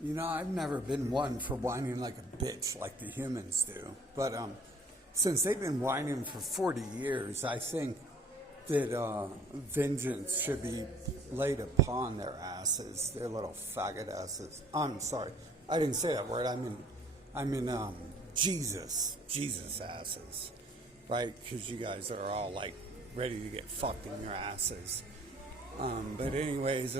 I've never been one for whining like a bitch like the humans do. But since they've been whining for 40 years, I think that vengeance should be laid upon their asses, their little faggot asses. I'm sorry, I didn't say that word. I mean, Jesus asses, right? Because you guys are all like ready to get fucked in your asses. But anyways,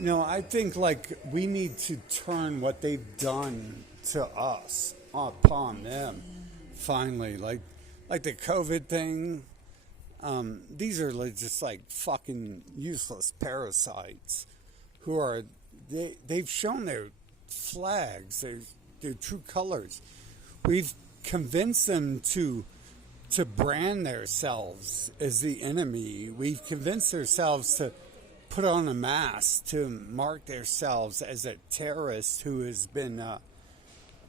I think like we need to turn what they've done to us upon them. Finally, like the COVID thing. These are just like fucking useless parasites who are they've shown their flags, their true colors. We've convinced them to brand themselves as the enemy. We've convinced ourselves to put on a mask to mark themselves as a terrorist who has been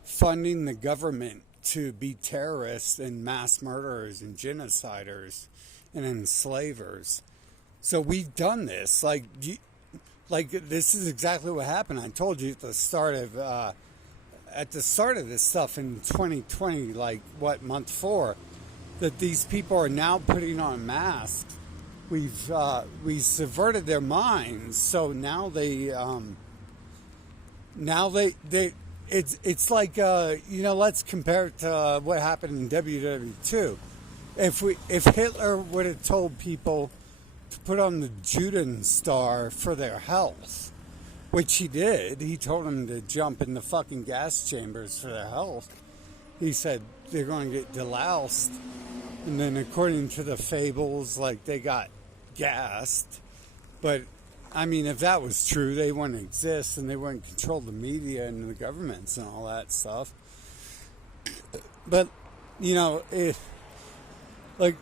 funding the government to be terrorists and mass murderers and genociders and enslavers. So we've done this. Like this is exactly what happened. I told you at the start of this stuff in 2020, like month 4, that these people are now putting on masks. We subverted their minds, so now it's like let's compare it to what happened in WW2. If Hitler would have told people to put on the Juden star for their health, which he did, he told them to jump in the fucking gas chambers for their health. He said they're going to get deloused, and then according to the fables, like they got gassed. But I mean, if that was true, they wouldn't exist and they wouldn't control the media and the governments and all that stuff. But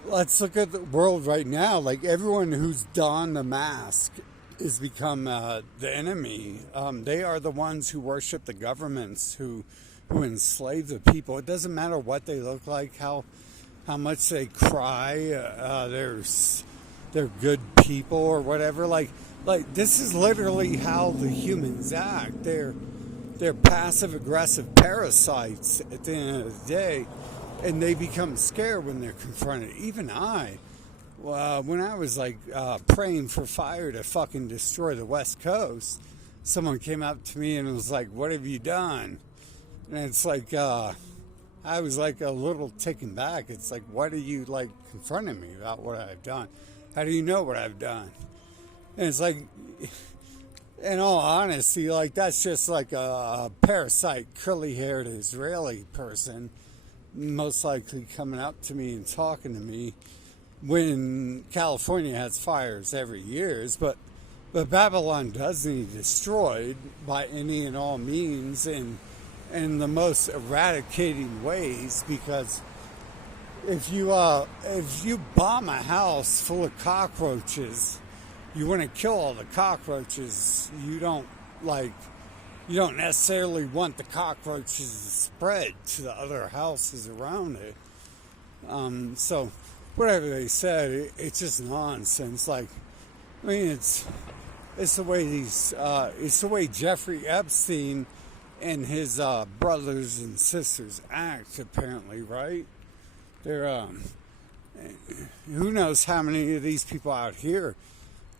let's look at the world right now. Like everyone who's donned the mask has become the enemy. They are the ones who worship the governments who enslave the people. It doesn't matter what they look like, how much they cry. They're good people or whatever. Like this is literally how the humans act. They're passive aggressive parasites at the end of the day, and they become scared when they're confronted. Even when I was praying for fire to fucking destroy the West Coast, someone came up to me and was like, "What have you done?" And it's like I was like a little taken back. It's like, why are you like confronting me about what I've done? How do you know what I've done? And it's like, in all honesty, like that's just like a parasite, curly-haired Israeli person, most likely coming up to me and talking to me when California has fires every year. But Babylon does need destroyed by any and all means and in the most eradicating ways, because if you bomb a house full of cockroaches, you want to kill all the cockroaches. You don't necessarily want the cockroaches to spread to the other houses around it. So whatever they said, it's just nonsense. Like, I mean, it's the way Jeffrey Epstein and his brothers and sisters act, apparently, right? They're who knows how many of these people out here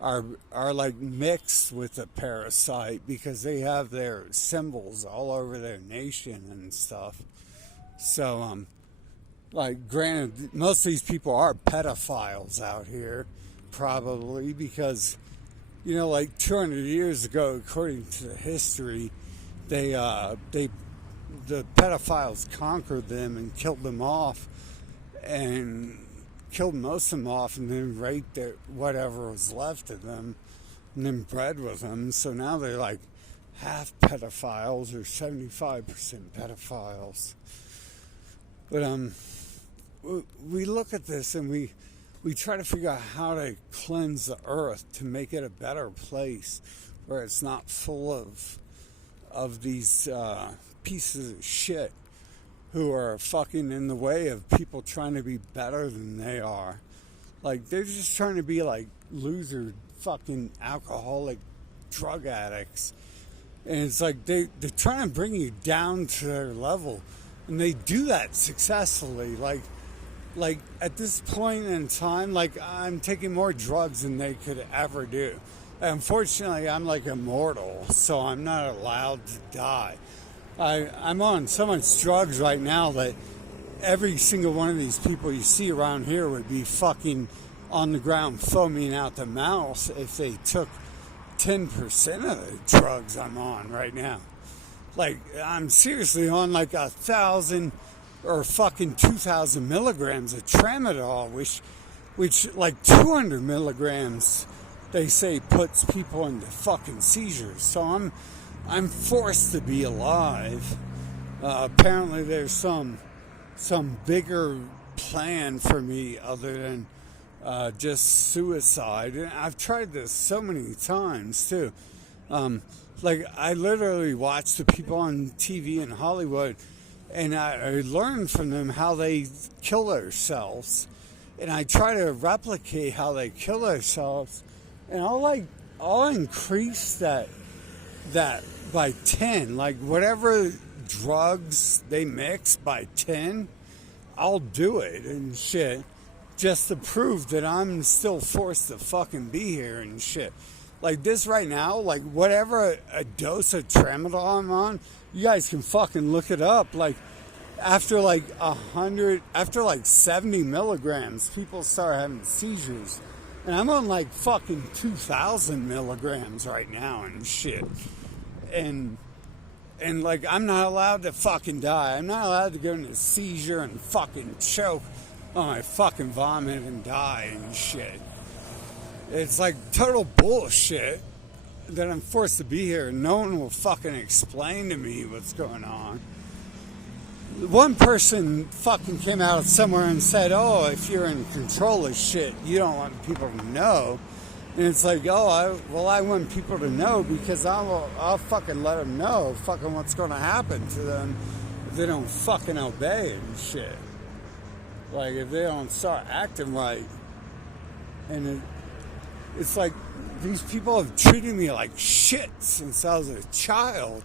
are like mixed with a parasite, because they have their symbols all over their nation and stuff. So granted, most of these people are pedophiles out here, probably, because 200 years ago, according to the history, the pedophiles conquered them and killed them off, and killed most of them off, and then raped whatever was left of them, and then bred with them. So now they're like half pedophiles or 75% pedophiles. But we look at this and we try to figure out how to cleanse the earth to make it a better place where it's not full of these pieces of shit who are fucking in the way of people trying to be better than they are. Like, they're just trying to be like loser fucking alcoholic drug addicts. And it's like they're trying to bring you down to their level. And they do that successfully. Like at this point in time, like I'm taking more drugs than they could ever do. Unfortunately, I'm like immortal, so I'm not allowed to die. I'm on so much drugs right now that every single one of these people you see around here would be fucking on the ground foaming out the mouth if they took 10% of the drugs I'm on right now. Like, I'm seriously on like 1,000 or fucking 2,000 milligrams of tramadol, which like 200 milligrams, they say puts people into fucking seizures. So I'm forced to be alive. Apparently there's some bigger plan for me other than just suicide. And I've tried this so many times too. Like I literally watch the people on TV in Hollywood, and I learn from them how they kill themselves, and I try to replicate how they kill themselves, and I'll increase that by 10, like whatever drugs they mix by 10, I'll do it and shit, just to prove that I'm still forced to fucking be here and shit. Like this right now, like whatever a dose of tramadol I'm on, you guys can fucking look it up. Like after like 70 milligrams, people start having seizures. And I'm on like fucking 2,000 milligrams right now and shit. And like I'm not allowed to fucking die. I'm not allowed to go into a seizure and fucking choke on my fucking vomit and die and shit. It's like total bullshit that I'm forced to be here and no one will fucking explain to me what's going on. One person fucking came out somewhere and said, oh, if you're in control of shit, you don't want people to know. And it's like, I want people to know because I'll fucking let them know fucking what's going to happen to them if they don't fucking obey and shit. Like, if they don't start acting right. And it's like, these people have treated me like shit since I was a child.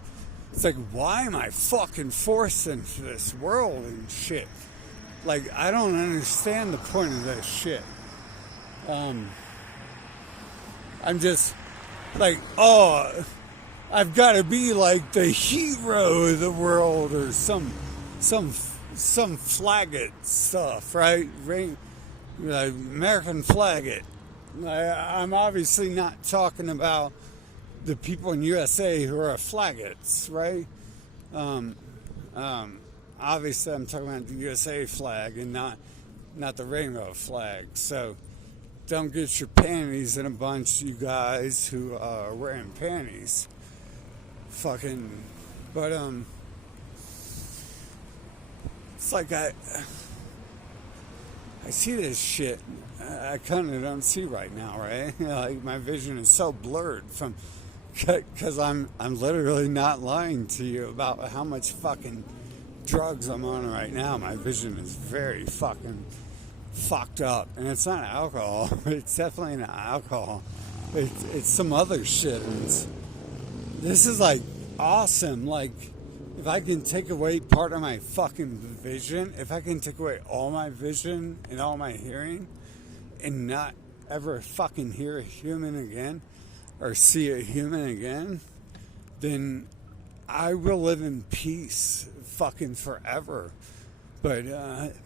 It's like, why am I fucking forced into this world and shit? Like, I don't understand the point of this shit. I'm just like, I've got to be like the hero of the world or some flagget stuff, right? American flagget. I'm obviously not talking about the people in USA who are flaggets, right? Obviously, I'm talking about the USA flag and not the rainbow flag. So don't get your panties in a bunch, you guys who are wearing panties. But it's like I see this shit. I kind of don't see right now, right? Like my vision is so blurred because I'm literally not lying to you about how much fucking drugs I'm on right now. My vision is very fucking fucked up, and it's not alcohol. It's definitely not alcohol. It's some other shit. This is like awesome. Like if I can take away part of my fucking vision, if I can take away all my vision and all my hearing, and not ever fucking hear a human again or see a human again, then I will live in peace fucking forever. But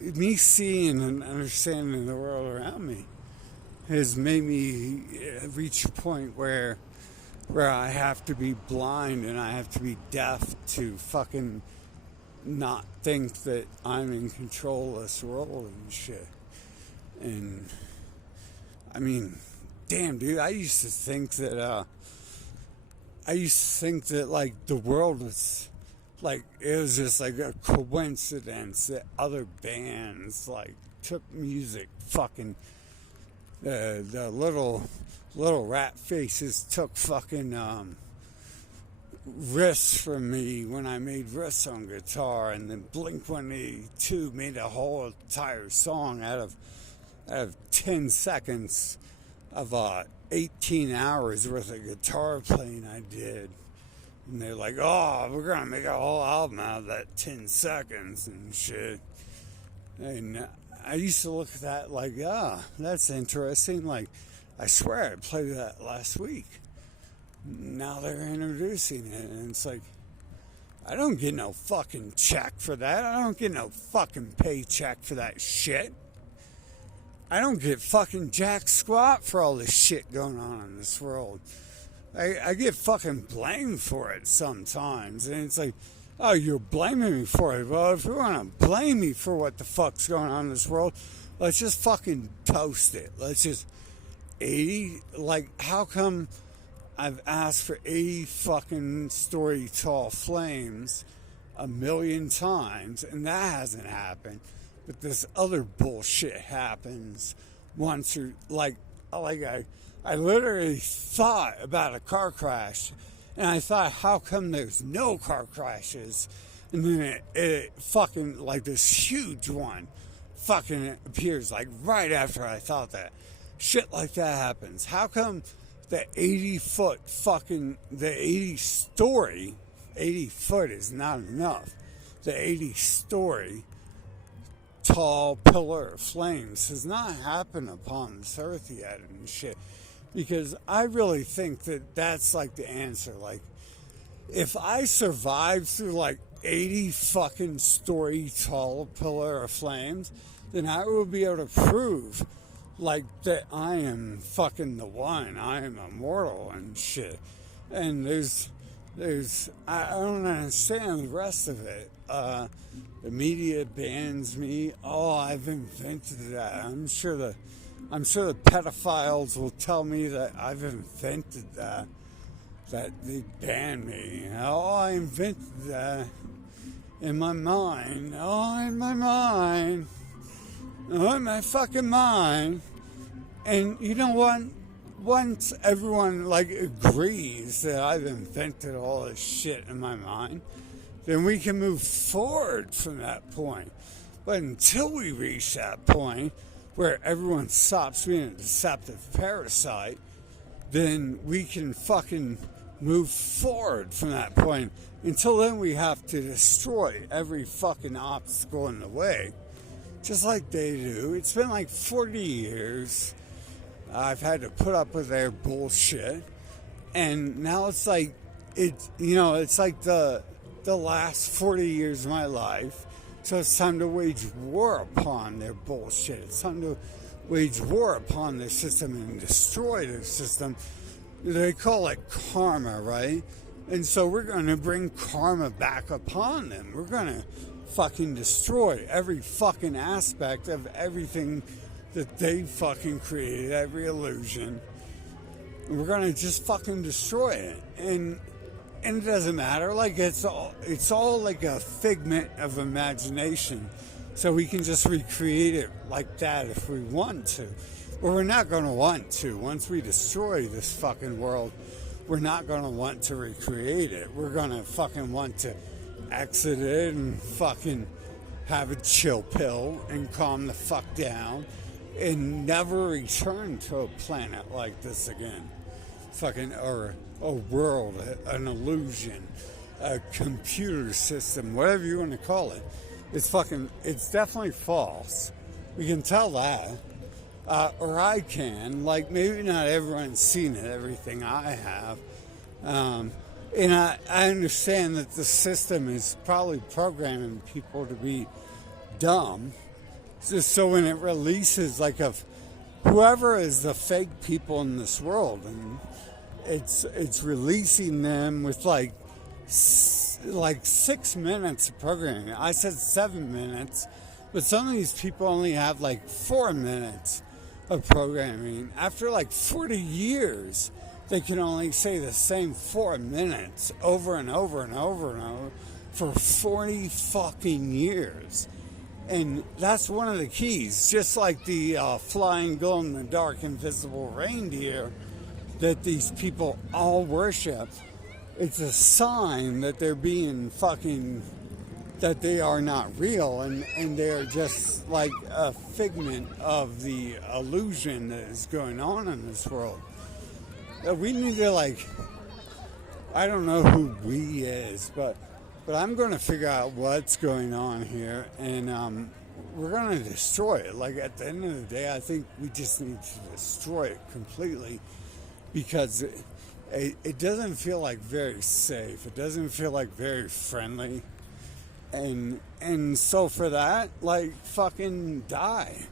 me seeing and understanding the world around me has made me reach a point where I have to be blind and I have to be deaf to fucking not think that I'm in control of this world and shit. And I mean, damn, dude, I used to think that like the world was like, it was just like a coincidence that other bands like took music fucking the little rat faces took fucking riffs from me when I made riffs on guitar, and then Blink-182 made a whole entire song out of 10 seconds of 18 hours worth of guitar playing I did. And they're like, oh, we're going to make a whole album out of that 10 seconds and shit. And I used to look at that like, that's interesting. Like, I swear I played that last week. Now they're introducing it. And it's like, I don't get no fucking check for that. I don't get no fucking paycheck for that shit. I don't get fucking jack squat for all this shit going on in this world. I get fucking blamed for it sometimes. And it's like, oh, you're blaming me for it. Well, if you want to blame me for what the fuck's going on in this world, let's just fucking toast it. Let's just 80, like, how come I've asked for 80 fucking story tall flames a million times and that hasn't happened, but this other bullshit happens once or I literally thought about a car crash and I thought, how come there's no car crashes? And then it fucking, like, this huge one fucking appears, like, right after I thought that. Shit like that happens. How come the 80-foot fucking, the 80-story, 80 foot is not enough. The 80-story tall pillar of flames has not happened upon this earth yet and shit. Because I really think that that's like the answer. Like, if I survive through like 80 fucking story tall pillar of flames, then I will be able to prove like that I am fucking the one. I am immortal and shit. And there's I don't understand the rest of it. The media bans me. Oh, I've invented that. I'm sure the pedophiles will tell me that I've invented that they ban me. Oh, I invented that in my mind. Oh, in my mind. Oh, in my fucking mind. And you know what? Once everyone like agrees that I've invented all this shit in my mind, then we can move forward from that point. But until we reach that point where everyone stops being a deceptive parasite, then we can fucking move forward from that point. Until then, we have to destroy every fucking obstacle in the way, just like they do. It's been like 40 years. I've had to put up with their bullshit, and now it's like it's like the last 40 years of my life. So it's time to wage war upon their bullshit. It's time to wage war upon their system and destroy their system. They call it karma, right? And so we're going to bring karma back upon them. We're going to fucking destroy every fucking aspect of everything that they fucking created, every illusion. And we're going to just fucking destroy it. And it doesn't matter. Like, it's all like a figment of imagination. So we can just recreate it like that if we want to. But we're not going to want to. Once we destroy this fucking world, we're not going to want to recreate it. We're going to fucking want to exit it and fucking have a chill pill and calm the fuck down and never return to a planet like this again. Fucking, or a world, an illusion, a computer system, whatever you want to call it. It's definitely false. We can tell that. Or I can. Like, maybe not everyone's seen it, everything I have. And I understand that the system is probably programming people to be dumb. Just so when it releases, like, whoever is the fake people in this world, and it's releasing them with like 6 minutes of programming. I said 7 minutes, but some of these people only have like 4 minutes of programming. After like 40 years, they can only say the same 4 minutes over and over and over and over for 40 fucking years. And that's one of the keys. Just like the flying glow-in-the-dark invisible reindeer that these people all worship. It's a sign that they're being fucking, that they are not real, and they're just like a figment of the illusion that is going on in this world. We need to like, I don't know who we is, but I'm going to figure out what's going on here, and we're going to destroy it. Like at the end of the day, I think we just need to destroy it completely because it doesn't feel like very safe. It doesn't feel like very friendly, and so for that, like fucking die.